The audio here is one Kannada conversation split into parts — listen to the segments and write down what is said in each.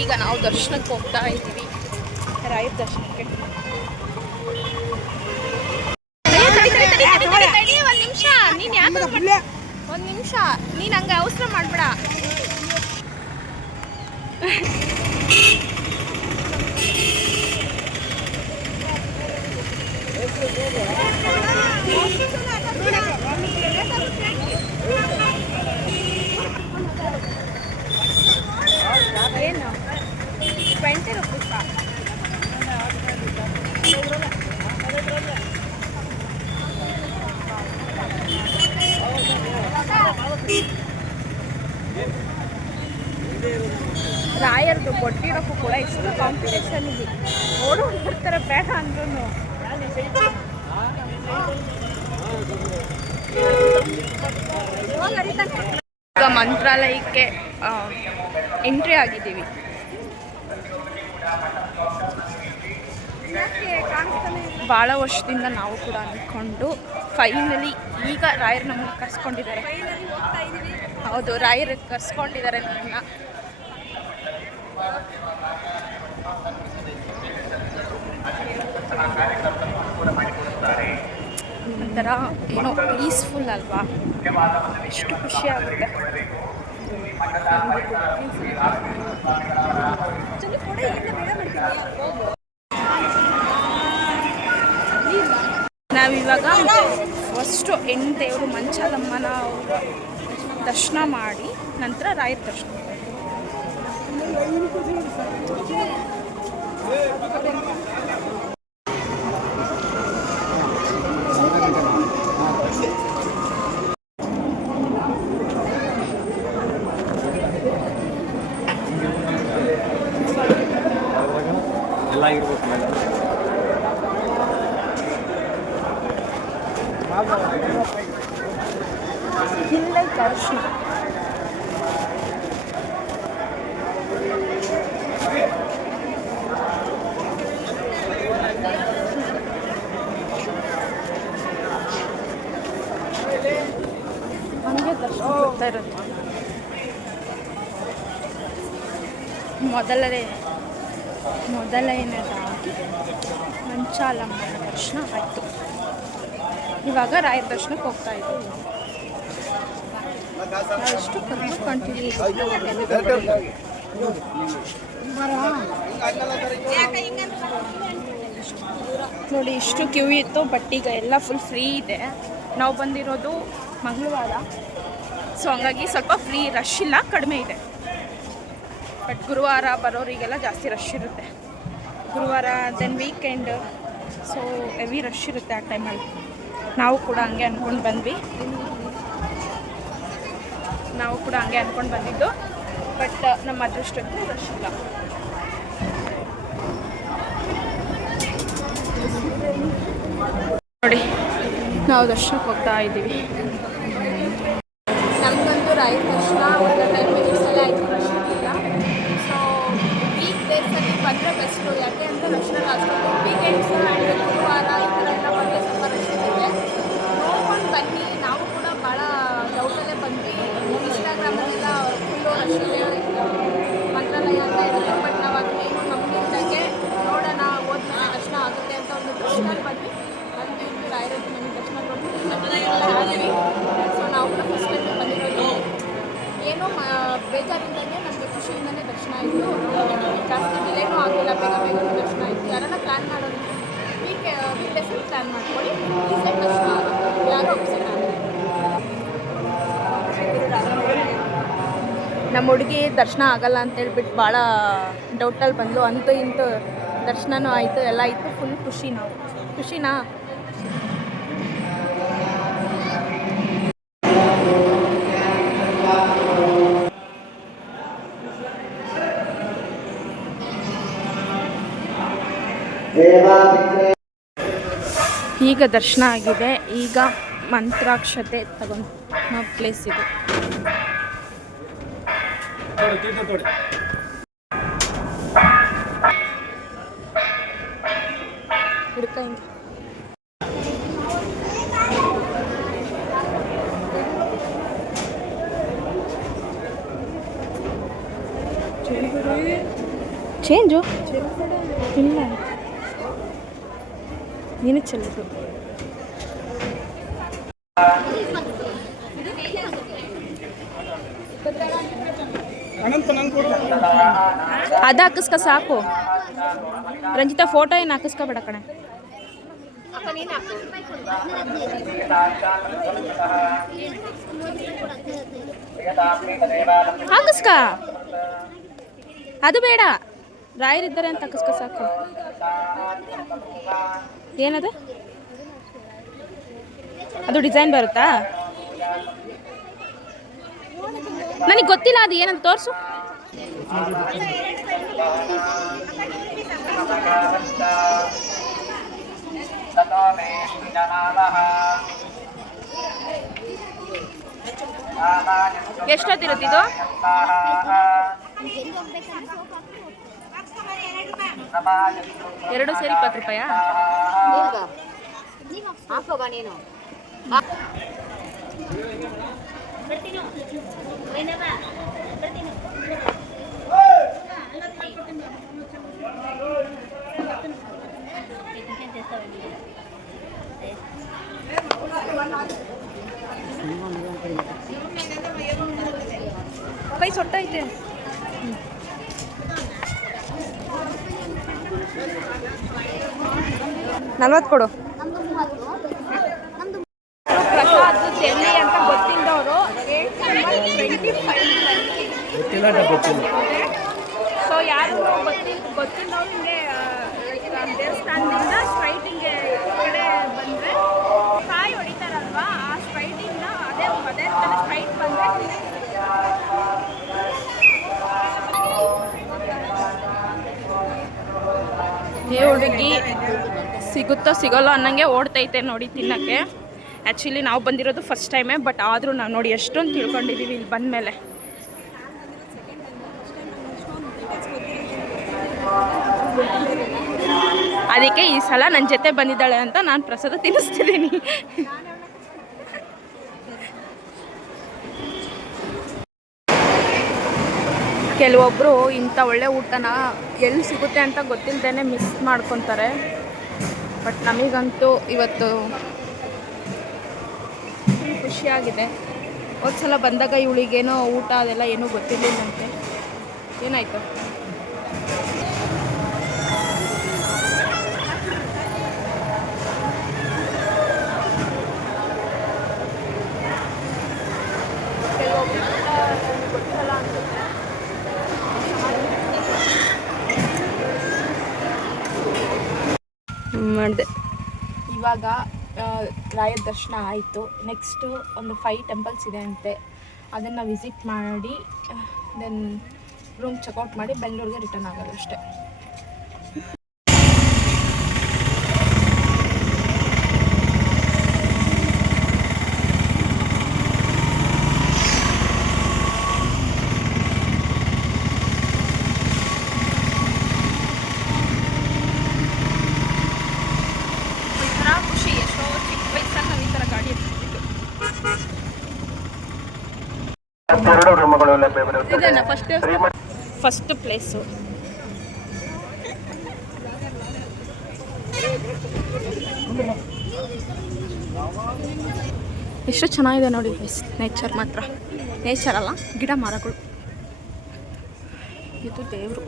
ಈಗ ನಾವು ದರ್ಶನಕ್ಕೆ ಹೋಗ್ತಾ ಇದ್ದೀವಿ, ರಾಯರ ದರ್ಶನಕ್ಕೆ. ಒಂದು ನಿಮಿಷ, ನೀನು ಯಾಕೆ ಒಂದು ನಿಮಿಷ, ನೀನು ಹಂಗೆ ಅವಸರ ಮಾಡಬೇಡ. ಏನು 20 ರೂಪೀಸ್? ರಾಯರ್ದು ಕೊಟ್ಟಿರೋಕ್ಕೂ ಕೂಡ ಇಷ್ಟು ಕಾಂಪಿಟೇಷನ್ ಇದೆ. ಓಡೋಗ್ಬಿಡ್ತಾರೆ ಬೇಡ ಅಂದ್ರೂ. ಈಗ ಮಂತ್ರಾಲಯಕ್ಕೆ ಎಂಟ್ರಿ ಆಗಿದ್ದೀವಿ. ಭಾಳ ವರ್ಷದಿಂದ ನಾವು ಕೂಡ ಅಂದ್ಕೊಂಡು ಫೈನಲಿ ಈಗ ರಾಯರು ನಮ್ಮನ್ನು ಕರ್ಸ್ಕೊಂಡಿದ್ದಾರೆ. ಹೌದು, ರಾಯರು ಕರ್ಸ್ಕೊಂಡಿದ್ದಾರೆ ನಮ್ಮನ್ನ. ಒಂಥರ ಏನೋ ಪೀಸ್ಫುಲ್ ಅಲ್ವಾ, ಎಷ್ಟು ಖುಷಿ ಆಗುತ್ತೆ. ನಾವಿವಾಗ ಫಸ್ಟು ಹೆಣ್ಣು ದೇವರು ಮಂಚಾಲಮ್ಮನ ದರ್ಶನ ಮಾಡಿ ನಂತರ ರಾಯರ ದರ್ಶನ. ಇಲ್ಲ ದರ್ಶನ ಹಂಗೆ ದರ್ಶನ ಬರ್ತಾ ಇರುತ್ತೆ. ಮೊದಲನೇದಾಗಿ ಮಂಚಾಲಮ್ಮನ ದರ್ಶನ ಆಯಿತು. ಇವಾಗ ರಾಯರ ದರ್ಶನಕ್ಕೆ ಹೋಗ್ತಾ ಇದ್ದೀವಿ. ನಾವೆಷ್ಟು ಕಂಟಿನ್ಯೂ ನೋಡಿ, ಇಷ್ಟು ಕ್ಯೂ ಇತ್ತು. ಬಟ್ ಈಗ ಎಲ್ಲ ಫುಲ್ ಫ್ರೀ ಇದೆ. ನಾವು ಬಂದಿರೋದು ಮಂಗಳವಾರ, ಸೊ ಹಂಗಾಗಿ ಸ್ವಲ್ಪ ಫ್ರೀ, ರಶ್ ಇಲ್ಲ, ಕಡಿಮೆ ಇದೆ. ಬಟ್ ಗುರುವಾರ ಬರೋರಿಗೆಲ್ಲ ಜಾಸ್ತಿ ರಶ್ ಇರುತ್ತೆ. ಗುರುವಾರ then weekend, so heavy rush ಇರುತ್ತೆ ಆ ಟೈಮಲ್ಲಿ. ನಾವು ಕೂಡ ಹಂಗೆ ಅಂದ್ಕೊಂಡು ಬಂದಿದ್ದು. ಬಟ್ ನಮ್ಮ ಅದೃಷ್ಟಕ್ಕೆ ರಶ್ ಇಲ್ಲ. ನೋಡಿ, ನಾವು ದರ್ಶನಕ್ಕೆ ಹೋಗ್ತಾ ಇದ್ದೀವಿ. ನಮಗಂತೂ ರಾಯರ ದರ್ಶನ ಒಂದು 10 ಮಿನಿಟ್ಸಲ್ಲೇ ಆಯಿತು, ರಶ್ ಇರಲಿಲ್ಲ. ಸೊ ವೀಕ್ ಡೇಸಲ್ಲಿ ಬಂದರೆ ಬೆಸ್ಟು. ಯಾಕೆ ಅಂತ ದರ್ಶನ ಅಷ್ಟೊಂದು ವೀಕೆಂಡ್ಸ್ ಆ್ಯಂಡ್ ಗುರುವಾರ ಈ ಥರ ಎಲ್ಲ ಬಂದರೆ ಸ್ವಲ್ಪ ರಶ್ ಇರುತ್ತೆ. ನೋಡ್ಕೊಂಡು ಬನ್ನಿ. ನಾವು ಕೂಡ ಭಾಳ ಡೌಟಲ್ಲೇ ಬಂದ್ವಿ. ಇನ್ಸ್ಟಾಗ್ರಾಮಲ್ಲೆಲ್ಲ ಫುಲ್ಲು ರಶ್ ಇದೆ, ಮಂತ್ರಾಲಯ ಅಂತ ಇರುತ್ತೆ. ಬಟ್ ನಾವು ಅದನ್ನೇನು ನಮಗಿಂದಾಗೆ ನೋಡೋಣ, ಹೋದ್ಮೇಲೆ ದರ್ಶನ ಆಗುತ್ತೆ ಅಂತ ಒಂದು ದರ್ಶನ ಬಂದ್ವಿ. ಅಲ್ಲಿ ಇಂದು ರಾಯರದ್ದು ನಮಗೆ ದರ್ಶನ ಕೊಟ್ಟು ಸೊ ನಾವು ಕೂಡ ಫಸ್ಟ್ ಟೈಮ್ ಬಂದಿರೋದು. ಏನೋ ಬೇಜಾರಿಂದಲೇ ನಮಗೆ ಖುಷಿಯಿಂದನೇ ದರ್ಶನ ಆಯಿತು. ಜಾಸ್ತಿ ಡಿಲೇನೂ ಆಗಿಲ್ಲ, ಬೇಗ ದರ್ಶನ ಆಯಿತು. ಯಾರನ್ನ ಪ್ಲ್ಯಾನ್ ಮಾಡೋದು ವೀಕ್ ಡೇಸಲ್ಲಿ ಪ್ಲ್ಯಾನ್ ಮಾಡ್ಕೊಳ್ಳಿ. ಈ ಸೈಡ್ ದರ್ಶನ ಆಗುತ್ತೆ, ಯಾರೋ ಅಪ್ಸೆಟ್ ಆಗುತ್ತೆ. ನಮ್ಮ ಹುಡುಗಿ ದರ್ಶನ ಆಗಲ್ಲ ಅಂತೇಳ್ಬಿಟ್ಟು ಭಾಳ ಡೌಟಲ್ಲಿ ಬಂದು ಅಂತೂ ಇಂತೂ ದರ್ಶನನೂ ಆಯಿತು, ಎಲ್ಲ ಆಯಿತು. ಫುಲ್ ಖುಷಿ. ನಾವು ಖುಷಿನಾ? ಈಗ ದರ್ಶನ ಆಗಿದೆ. ಈಗ ಮಂತ್ರಾಕ್ಷತೆ ತಗೊಂಡು ನಾವು ಪ್ಲೇಸ್ ಇದು. ಹಿಡ್ಕಂಗೆ ಚೇಂಜು ಇಲ್ಲ ನೀನು ಚೆಲ್ಲದು. ಅದು ಹಾಕಿಸ್ಕ ಸಾಕು. ರಂಜಿತಾ ಫೋಟೋ ಏನು ಹಾಕಿಸ್ಕೋಬೇಡ ಕಣೆ. ಹಾಕಿಸ್ಕ, ಅದು ಬೇಡ. ರಾಯರಿದ್ದಾರೆ ಅಂತ ಹಾಕಿಸ್ಕ ಸಾಕು. ಏನದು? ಅದು ಡಿಸೈನ್ ಬರುತ್ತಾ? ನನಗೆ ಗೊತ್ತಿಲ್ಲ ಅದು ಏನಂತ ತೋರಿಸು. ಎಷ್ಟೊತ್ತಿರುತ್ತಿದ್ದು? ಎರಡು ಸೇರಿ 20 ರೂಪಾಯಾ? ಕೈ ಸೊಟ್ಟೈತೆ. ನಲ್ವತ್ತು ಕೊಡು. ಪ್ರಸಾದ್ ಚೆಲ್ಲಿ ಅಂತ ಗೊತ್ತಿದ್ದವರು ಸೊ ಯಾರು ಗೊತ್ತಿದ್ದವ್ರು ಹಿಂಗೆ ದೇವಸ್ಥಾನದಿಂದ ಸ್ಟ್ರೈಟ್ ಹಿಂಗೆ ಕಡೆ ಬಂದರೆ ಕಾಯಿ ಹೊಡಿತಾರಲ್ವಾ, ಆ ಸ್ಟ್ರೈಟಿಂದ ಅದೇ ಸ್ಟ್ರೈಟ್ ಬಂದರೆ ಹುಡುಗಿ ಸಿಗುತ್ತೋ ಸಿಗೋಲ್ಲ ಅನ್ನಂಗೆ ಓಡ್ತೈತೆ ನೋಡಿ ತಿನ್ನೋಕ್ಕೆ. ಆ್ಯಕ್ಚುಲಿ ನಾವು ಬಂದಿರೋದು ಫಸ್ಟ್ ಟೈಮೇ, ಬಟ್ ಆದರೂ ನಾವು ನೋಡಿ ಎಷ್ಟೊಂದು ತಿಳ್ಕೊಂಡಿದ್ದೀವಿ ಇಲ್ಲಿ ಬಂದಮೇಲೆ. ಅದಕ್ಕೆ ಈ ಸಲ ನನ್ನ ಜೊತೆ ಬಂದಿದ್ದಾಳೆ ಅಂತ ನಾನು ಪ್ರಸಾದ ತಿನ್ನಿಸ್ತಿದ್ದೀನಿ. ಕೆಲವೊಬ್ಬರು ಇಂಥ ಒಳ್ಳೆ ಊಟನ ಎಲ್ಲಿ ಸಿಗುತ್ತೆ ಅಂತ ಗೊತ್ತಿಲ್ಲದೇ ಮಿಸ್ ಮಾಡ್ಕೊತಾರೆ. ಬಟ್ ನಮಗಂತೂ ಇವತ್ತು ಖುಷಿಯಾಗಿದೆ. ಒಂದು ಸಲ ಬಂದಾಗ ಇವಳಿಗೇನೋ ಊಟ ಅದೆಲ್ಲ ಏನೂ ಗೊತ್ತಿರಲಿಲ್ಲಂತೆ. ಏನಾಯಿತು? ಮಾಡಿದೆ. ಇವಾಗ ರಾಯರ ದರ್ಶನ ಆಯಿತು. ನೆಕ್ಸ್ಟು ಒಂದು 5 ಟೆಂಪಲ್ಸ್ ಇದೆ ಅಂತೆ, ಅದನ್ನು ವಿಸಿಟ್ ಮಾಡಿ ದೆನ್ ರೂಮ್ ಚೆಕ್ಔಟ್ ಮಾಡಿ ಬೆಂಗಳೂರಿಗೆ ರಿಟರ್ನ್ ಆಗೋದು ಅಷ್ಟೇ. ಇದೇನಾ ಫಸ್ಟ್ ಪ್ಲೇಸು? ಎಷ್ಟು ಚೆನ್ನಾಗಿದೆ ನೋಡಿ ನೇಚರ್ ಮಾತ್ರ. ನೇಚರ್ ಅಲ್ಲ, ಗಿಡ ಮರಗಳು. ಇದು ದೇವರು.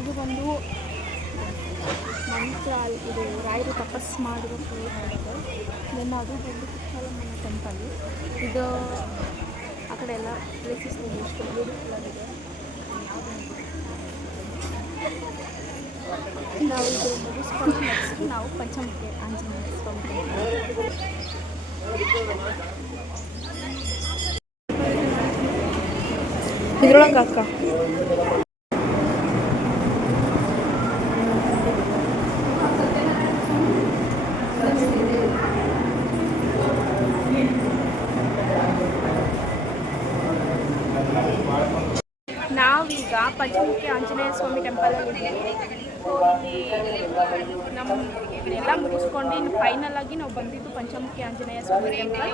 ಇದು ಒಂದು ಮಂತ್ರ, ಇದು ರಾಯರು ತಪಸ್ ಮಾಡಿರೋ ಪ್ಲೇಸ್ ಆಗಿದೆ. ದೆನ್ ಅದು ಬಂದು ಕುಶಾಲಮ್ಮನ ಟೆಂಪಲ್. ಇದು ಆ ಕಡೆ ಎಲ್ಲ ಪ್ಲೇಸಸ್ ಎಷ್ಟು ಬ್ಯೂಟಿಫುಲ್ ಆಗಿದೆ. ನಾವು ಇದು ಮುಗಿಸ್ಕೊಂಡು ನೆಕ್ಸ್ಟ್ ನಾವು ಪಂಚಮುಖಿ ಆಂಜನೇಯ ಸ್ವಾಮಿ. ಇದ್ರೊಳಗೆ ಅಕ್ಕ ನಾವೀಗ ಪಂಚಮುಖಿ ಆಂಜನೇಯ ಸ್ವಾಮಿ ಟೆಂಪಲಲ್ಲಿ ಇದ್ದೀವಿ. ಸೊ ಇಲ್ಲಿ ನಮ್ಮ ಎಲ್ಲ ಮುಗಿಸ್ಕೊಂಡು ಇನ್ನು ಫೈನಲ್ ಆಗಿ ನಾವು ಬಂದಿದ್ದು ಪಂಚಮುಖಿ ಆಂಜನೇಯ ಸ್ವಾಮಿ ಟೆಂಪಲ್.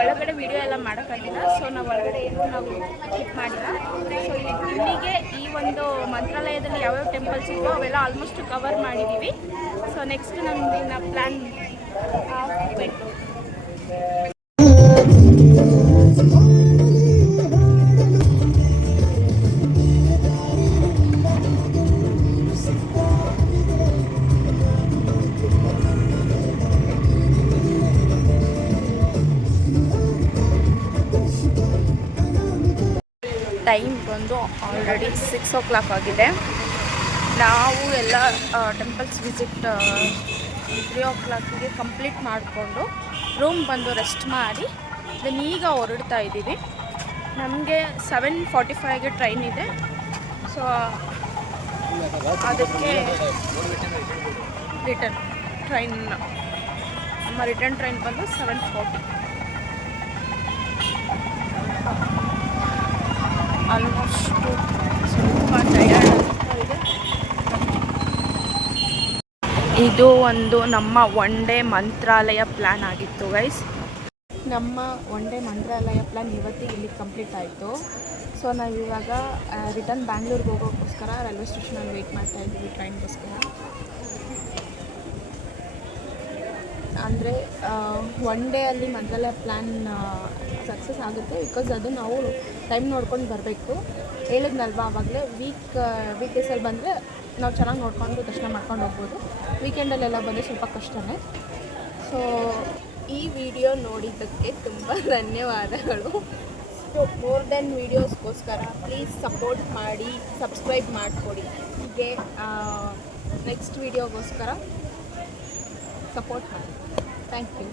ಒಳಗಡೆ ವಿಡಿಯೋ ಎಲ್ಲ ಮಾಡೋಕ್ಕಾಗಿಲ್ಲ, ಸೊ ನಾವು ಒಳಗಡೆ ಏನು ನಾವು ಕ್ಲಿಕ್ ಮಾಡಿಲ್ಲ. ಸೊ ಇಲ್ಲಿಗೆ ಈ ಒಂದು ಮಂತ್ರಾಲಯದಲ್ಲಿ ಯಾವ್ಯಾವ ಟೆಂಪಲ್ಸ್ ಇದ್ದೋ ಅವೆಲ್ಲ ಆಲ್ಮೋಸ್ಟ್ ಕವರ್ ಮಾಡಿದ್ದೀವಿ. ಸೊ ನೆಕ್ಸ್ಟ್ ನಮ್ಮದಿನ ಪ್ಲ್ಯಾನ್ ಆಗಬೇಕು. ಟೈಮ್ ಬಂದು ಆಲ್ರೆಡಿ 6 o'clock ಆಗಿದೆ. ನಾವು ಎಲ್ಲ ಟೆಂಪಲ್ಸ್ ವಿಸಿಟ್ 3 o'clockಗೆ ಕಂಪ್ಲೀಟ್ ಮಾಡಿಕೊಂಡು ರೂಮ್ ಬಂದು ರೆಸ್ಟ್ ಮಾಡಿ ದೆನ್ ಈಗ ಹೊರಡ್ತಾ ಇದ್ದೀವಿ. ನಮಗೆ 7:45ಗೆ ಟ್ರೈನ್ ಇದೆ. ಸೊ ಅದಕ್ಕೆ ರಿಟರ್ನ್ ಟ್ರೈನ್ ನಮ್ಮ ರಿಟರ್ನ್ ಟ್ರೈನ್ ಬಂದು 7:40. ಆಲ್ಮೋಸ್ಟು ಸ್ವಲ್ಪ ಟಯರ್ಡ್ ಆಗ್ತಾ ಇದೆ. ಇದು ಒಂದು ನಮ್ಮ ಒನ್ ಡೇ ಮಂತ್ರಾಲಯ ಪ್ಲ್ಯಾನ್ ಆಗಿತ್ತು ಗೈಸ್. ನಮ್ಮ ಒನ್ ಡೇ ಮಂತ್ರಾಲಯ ಪ್ಲ್ಯಾನ್ ಇವತ್ತಿಗೆ ಇಲ್ಲಿ ಕಂಪ್ಲೀಟ್ ಆಯಿತು. ಸೊ ನಾವಿವಾಗ ರಿಟರ್ನ್ ಬ್ಯಾಂಗ್ಳೂರ್ಗೆ ಹೋಗೋಕ್ಕೋಸ್ಕರ ರೈಲ್ವೆ ಸ್ಟೇಷನಲ್ಲಿ ವೆಯ್ಟ್ ಮಾಡ್ತಾ ಇದ್ದೀವಿ ಟ್ರೈನ್ಗೋಸ್ಕರ. ಅಂದರೆ ಒನ್ ಡೇ ಅಲ್ಲಿ ಮಂತ್ರಾಲಯ ಪ್ಲ್ಯಾನ್ ಸಕ್ಸಸ್ ಆಗುತ್ತೆ. ಬಿಕಾಸ್ ಅದು ನಾವು ಟೈಮ್ ನೋಡ್ಕೊಂಡು ಬರಬೇಕು. ಹೇಳಿದ್ನಲ್ವಾ ಆವಾಗಲೇ ವೀಕ್ ಡೇಸಲ್ಲಿ ಬಂದರೆ ನಾವು ಚೆನ್ನಾಗಿ ನೋಡ್ಕೊಂಡು ದರ್ಶನ ಮಾಡ್ಕೊಂಡು ಹೋಗ್ಬೋದು. ವೀಕೆಂಡಲ್ಲೆಲ್ಲ ಬಂದರೆ ಸ್ವಲ್ಪ ಕಷ್ಟನೇ. ಸೊ ಈ ವಿಡಿಯೋ ನೋಡಿದ್ದಕ್ಕೆ ತುಂಬ ಧನ್ಯವಾದಗಳು. ಸೊ ಮೋರ್ ದೆನ್ ವೀಡಿಯೋಸ್ಗೋಸ್ಕರ ಪ್ಲೀಸ್ ಸಪೋರ್ಟ್ ಮಾಡಿ, ಸಬ್ಸ್ಕ್ರೈಬ್ ಮಾಡಿಕೊಡಿ. ಹೀಗೆ ನೆಕ್ಸ್ಟ್ ವೀಡಿಯೋಗೋಸ್ಕರ ಸಪೋರ್ಟ್ ಮಾಡಿ. Thank you.